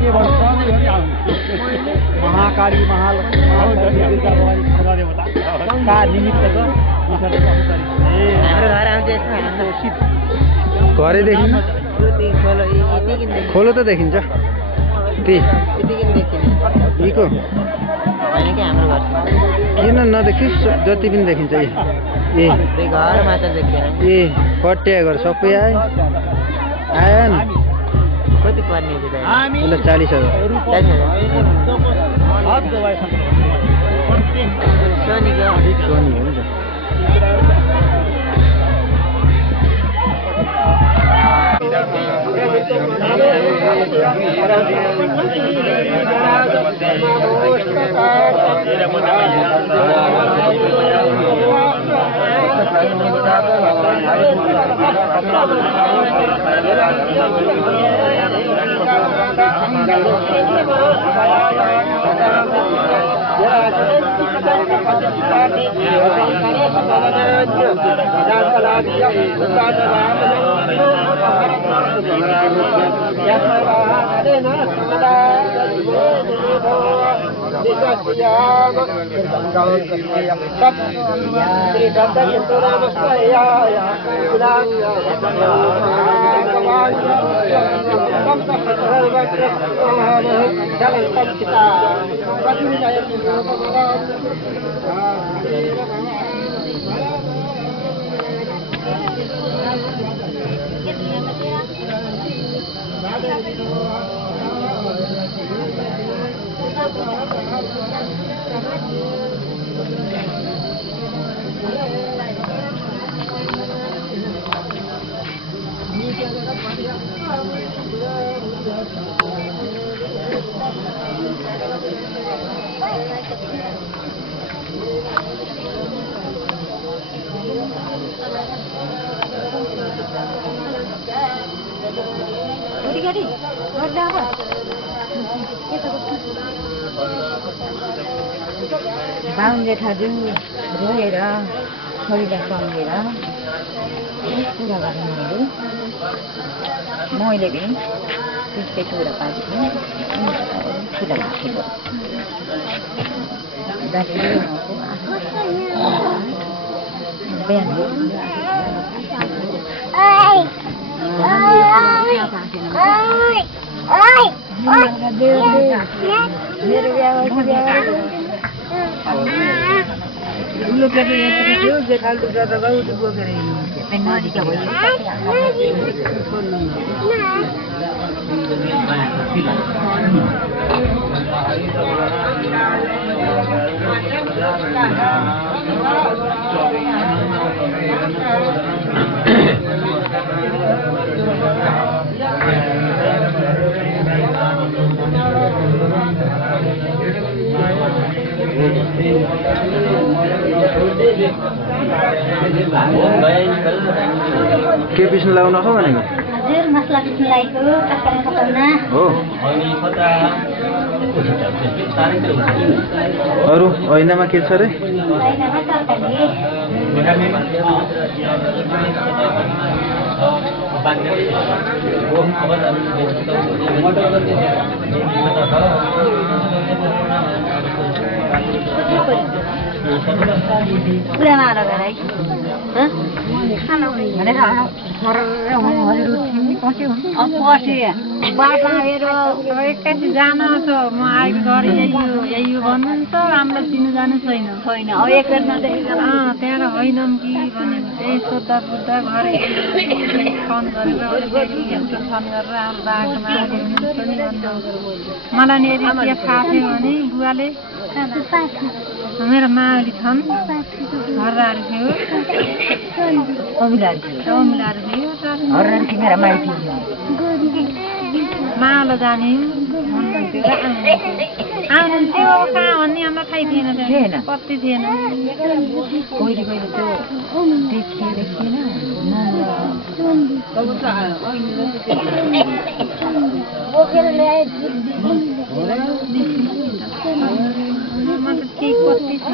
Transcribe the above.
के भन्छ महाकाली का निमित्त घरै देखिन्छ खोलो त देखिन्छ यीको किन नदेखिस् जति पनि देखिन्छ ए पट्या घर सबै आयो नि कति पर्ने 40,000 सोनी हो नि बाहुनले थाजु रोएर छोरीलाई सम्झेर कुरा गर्नु मैले पनि त्यस्तै कुरा पाएको कुरा भएको के पिस्नु लाउन हो भनेको हजुर मसला पिस्नु लागेको कास्कामा खतमना हो अरु ऐनामा के छ रे ऐनामा तरकारी पुराना लगाएर है बाटो आएर एकैचोटि जानु छ म आएको घर यही भन्नुहुन्छ हामीलाई चिन्नु जानु छैन छैन अब एक बेर नदेखेको त्यहाँ होइनौँ कि भनेको त्यही सोद्धा बुद्धा घर फोन गरेर फोन गरेर हाम्रो बाटोमा आएको हुनुहुन्छ नि मलाई नि यदि के थाहा थियो भने बुवाले मेरो मावली छन् घरहरू थियो अमिलाहरू थियो हररानी थियो मेरा माइती मावल जाने आउनुहुन्थ्यो कहाँ भन्ने हामीलाई थाहै थिएन कति थिएन कहिले कहिले त्यो देखिएन केही कति छ